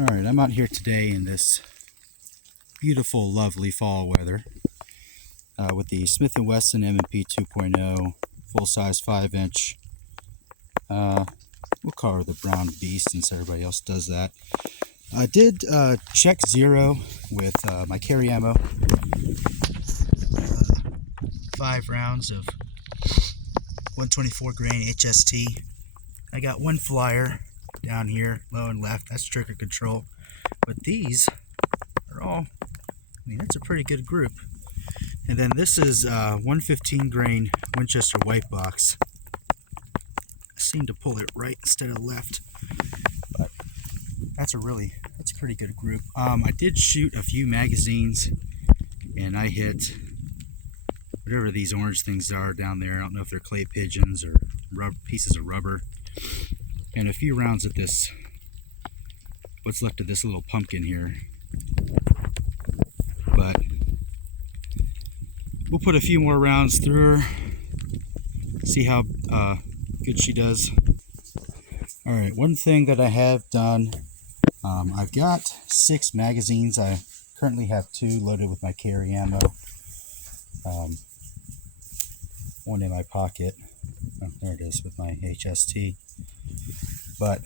Alright, I'm out here today in this beautiful, lovely fall weather with the Smith & Wesson M&P 2.0 full-size 5-inch. We'll call her the Brown Beast since everybody else does that. I did check zero with my carry ammo. 5 rounds of 124 grain HST. I got one flyer down here, low and left. That's trigger control. But these are all, that's a pretty good group. And then this is 115 grain Winchester white box. I seem to pull it right instead of left, but that's a pretty good group. I did shoot a few magazines, and I hit whatever these orange things are down there. I don't know if they're clay pigeons or pieces of rubber, and a few rounds at this, what's left of this little pumpkin here. But we'll put a few more rounds through her, see how good she does. Alright, one thing that I have done, I've got 6 magazines. I currently have 2 loaded with my carry ammo. One in my pocket. Oh, there it is with my HST. But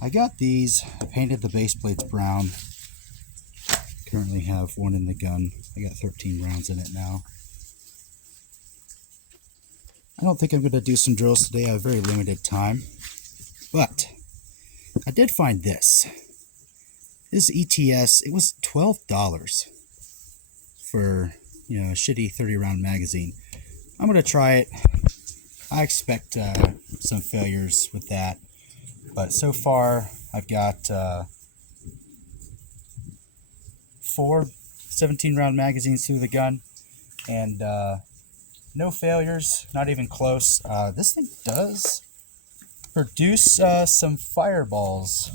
I got these. I painted the base plates brown. Currently have one in the gun. I got 13 rounds in it now. I don't think I'm going to do some drills today. I have very limited time. But I did find this. This ETS, it was $12 for, a shitty 30 round magazine. I'm going to try it. I expect some failures with that. But so far, I've got 4 17 round magazines through the gun, and no failures, not even close. This thing does produce some fireballs.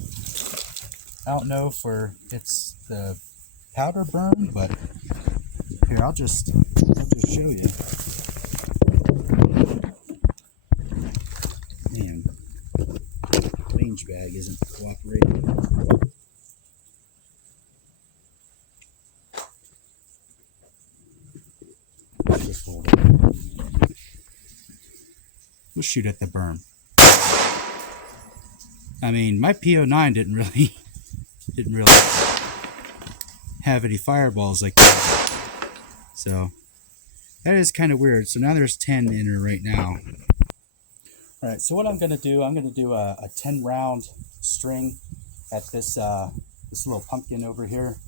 I don't know if it's the powder burn, but here, I'll just show you. Man, range bag isn't cooperating. Just hold it. We'll shoot at the berm. My PO9 didn't really have any fireballs like that. So that is kind of weird. So now there's 10 in her right now. All right. So what I'm gonna do a 10 round string at this this little pumpkin over here.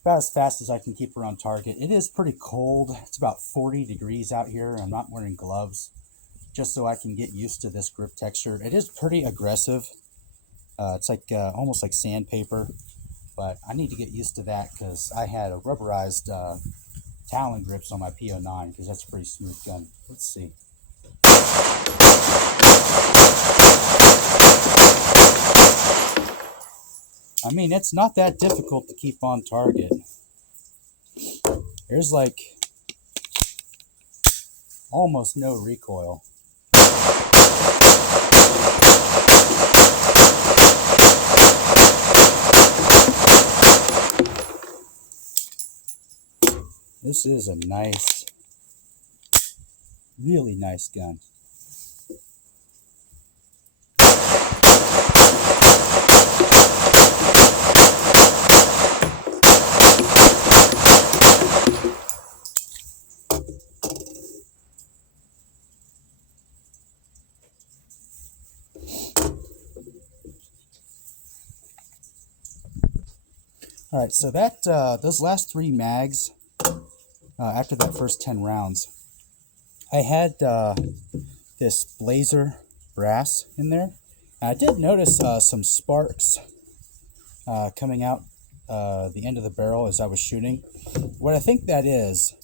About as fast as I can keep her on target. It is pretty cold. It's about 40 degrees out here. I'm not wearing gloves just so I can get used to this grip texture. It is pretty aggressive. It's like almost like sandpaper, but I need to get used to that because I had a rubberized Talon grips on my PO9 because that's a pretty smooth gun. Let's see. It's not that difficult to keep on target. There's like almost no recoil. This is a nice, really nice gun. All right, so that those last 3 mags, after that first 10 rounds, I had this Blazer brass in there. I did notice some sparks coming out the end of the barrel as I was shooting. What I think that is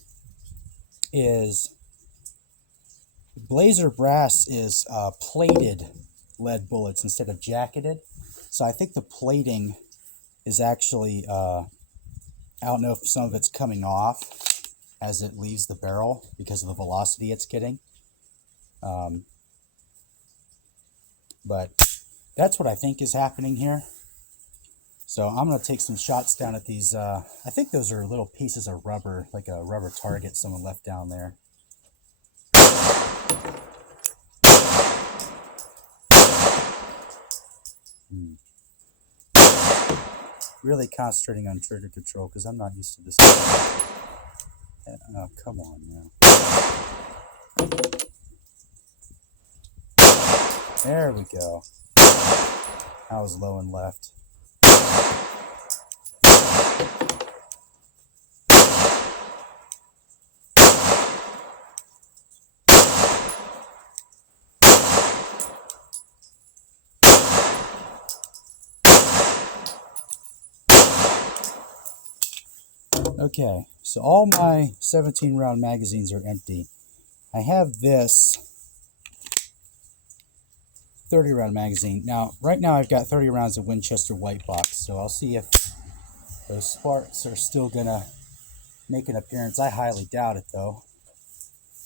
Blazer brass is plated lead bullets instead of jacketed. So I think the plating is actually, I don't know if some of it's coming off as it leaves the barrel because of the velocity it's getting. But That's what I think is happening here. So I'm going to take some shots down at these. I think those are little pieces of rubber, like a rubber target someone left down there. Really concentrating on trigger control because I'm not used to this. Oh, come on now. There we go. I was low and left. Okay, so all my 17 round magazines are empty. I have this 30 round magazine. Now, right now I've got 30 rounds of Winchester white box, so I'll see if those sparks are still gonna make an appearance. I highly doubt it though.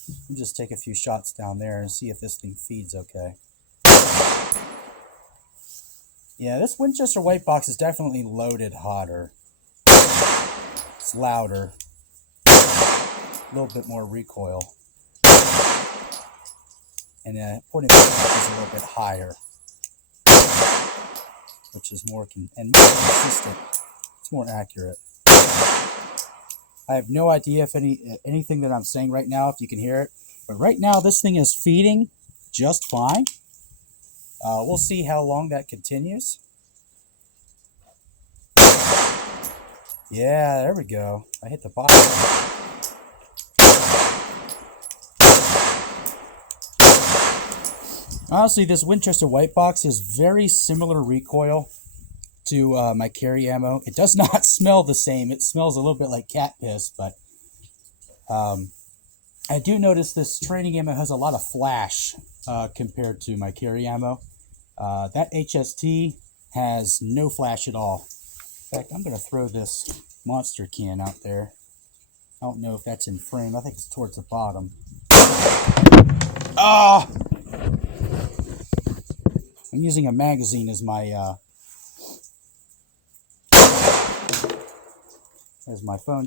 I'll just take a few shots down there and see if this thing feeds okay. Yeah, this Winchester white box is definitely loaded hotter. It's louder, a little bit more recoil, and pointing is a little bit higher, which is more more consistent. It's more accurate. I have no idea if anything that I'm saying right now, if you can hear it, but right now this thing is feeding just fine. We'll see how long that continues. Yeah, there we go. I hit the bottom. Honestly, this Winchester white box is very similar recoil to my carry ammo. It does not smell the same. It smells a little bit like cat piss, but I do notice this training ammo has a lot of flash compared to my carry ammo. That HST has no flash at all. In fact, I'm going to throw this monster can out there. I don't know if that's in frame. I think it's towards the bottom. Ah! I'm using a magazine as my phone.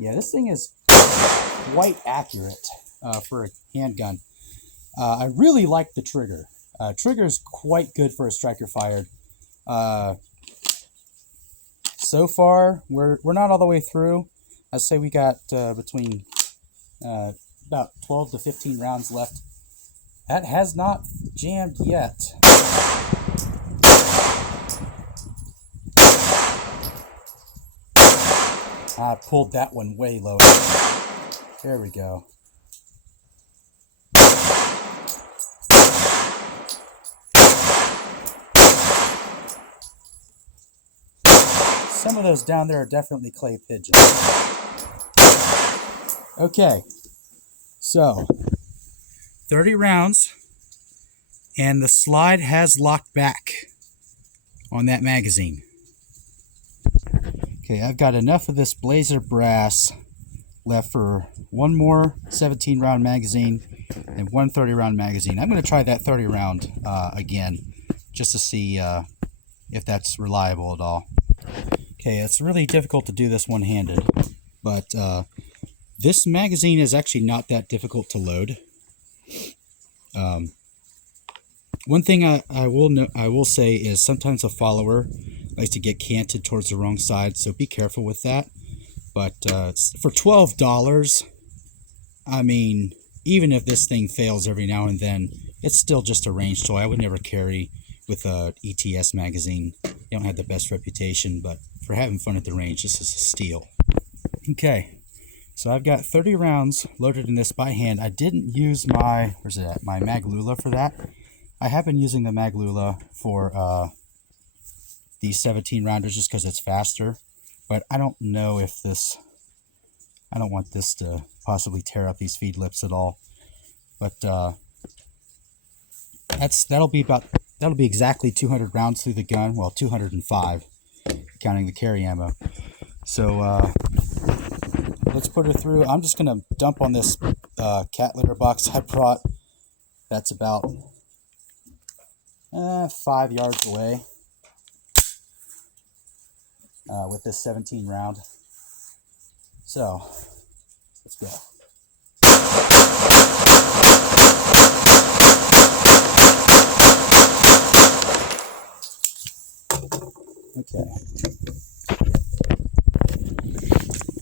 Yeah, this thing is quite accurate for a handgun. I really like the trigger. Trigger is quite good for a striker fired. So far, we're not all the way through. I'd say we got between about 12 to 15 rounds left. That has not jammed yet. I pulled that one way low. There we go. Some of those down there are definitely clay pigeons. Okay, so 30 rounds, and the slide has locked back on that magazine. Okay, I've got enough of this Blazer brass left for one more 17 round magazine and one 30 round magazine. I'm going to try that 30 round again just to see if that's reliable at all. Okay, it's really difficult to do this one-handed, but this magazine is actually not that difficult to load. One thing I will say is sometimes a follower likes to get canted towards the wrong side, so be careful with that. But for $12, I mean, even if this thing fails every now and then, it's still just a range toy. I would never carry with a ETS magazine. They don't have the best reputation, but for having fun at the range, this is a steal. Okay, so I've got 30 rounds loaded in this by hand. I didn't use my, where's it at? My Maglula for that. I have been using the Maglula for these 17 rounders just because it's faster, but I don't know if this, I don't want this to possibly tear up these feed lips at all. But that'll be exactly 200 rounds through the gun. Well, 205, counting the carry ammo. So let's put her through. I'm just gonna dump on this cat litter box I brought. that's about 5 yards away with this 17 round. So let's go. Okay.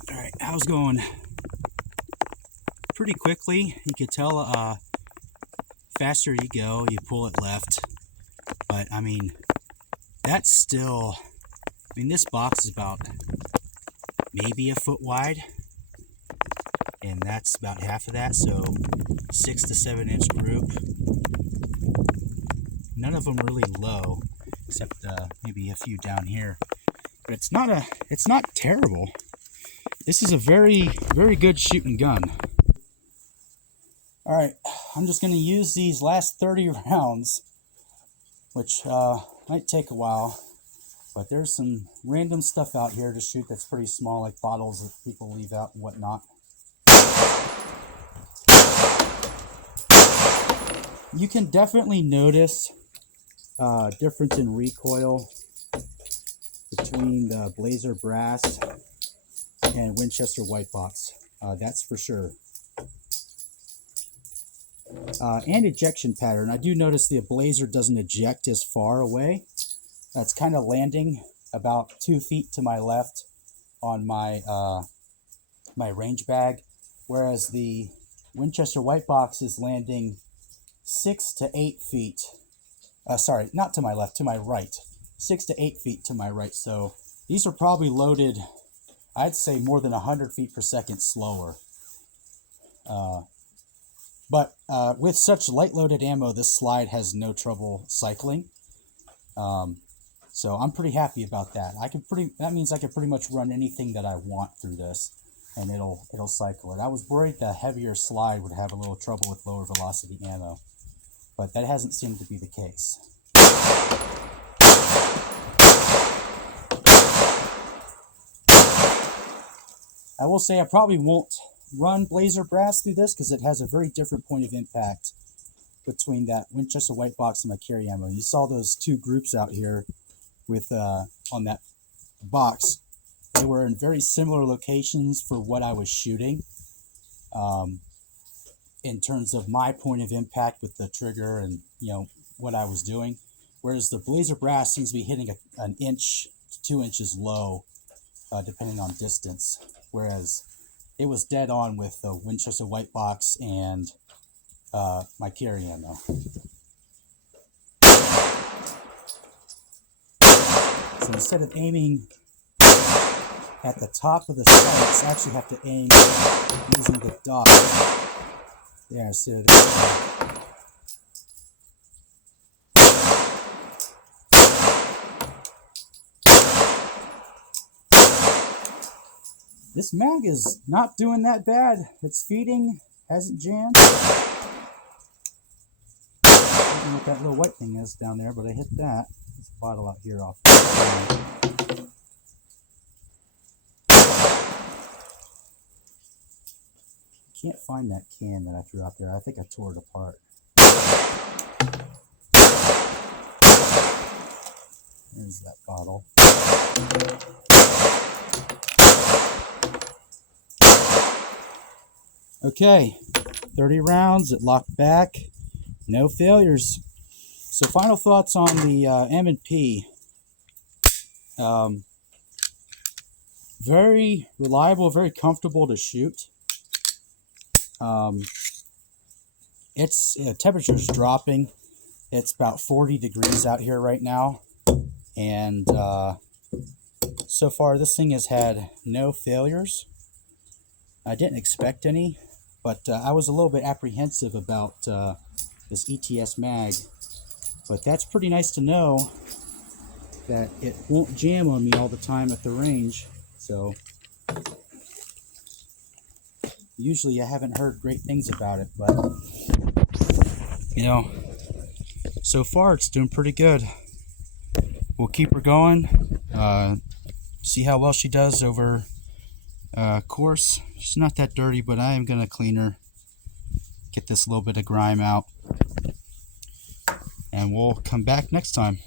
All right, I was going pretty quickly. You could tell faster you go, you pull it left. But I mean, that's still, I mean, this box is about maybe a foot wide, and that's about half of that, so 6 to 7 inch group. None of them really low, except maybe a few down here. But it's not terrible. This is a very good shooting gun. All right, I'm just going to use these last 30 rounds, which might take a while. But there's some random stuff out here to shoot that's pretty small, like bottles that people leave out and whatnot. You can definitely notice difference in recoil between the Blazer Brass and Winchester White Box. That's for sure. And ejection pattern. I do notice the Blazer doesn't eject as far away. That's kind of landing about 2 feet to my left on my my range bag, whereas the Winchester White Box is landing 6 to 8 feet. Sorry, not to my left, to my right. 6 to 8 feet to my right. So these are probably loaded, I'd say more than 100 feet per second slower. But with such light loaded ammo, this slide has no trouble cycling. So I'm pretty happy about that. That means I can pretty much run anything that I want through this, and it'll cycle it. I was worried the heavier slide would have a little trouble with lower velocity ammo, but that hasn't seemed to be the case. I will say I probably won't run Blazer Brass through this because it has a very different point of impact between that Winchester White Box and my carry ammo. You saw those two groups out here with on that box. They were in very similar locations for what I was shooting in terms of my point of impact with the trigger and what I was doing, whereas the Blazer Brass seems to be hitting an inch to 2 inches low depending on distance, whereas it was dead on with the Winchester White Box and my carry ammo. So instead of aiming at the top of the sights, I actually have to aim using the dot. Yeah, so this mag is not doing that bad. It's feeding, hasn't jammed. I don't know what that little white thing is down there, but I hit that. There's a bottle out here off. Can't find that can that I threw out there. I think I tore it apart. There's that bottle. Okay, 30 rounds, it locked back, no failures. So final thoughts on the M&P. Very reliable, very comfortable to shoot. Its temperature's dropping. It's about 40 degrees out here right now, and so far this thing has had no failures. I didn't expect any, but I was a little bit apprehensive about this ETS mag, but that's pretty nice to know that it won't jam on me all the time at the range. So usually I haven't heard great things about it, but so far it's doing pretty good. We'll keep her going, see how well she does over course. She's not that dirty, but I am going to clean her, get this little bit of grime out, and we'll come back next time.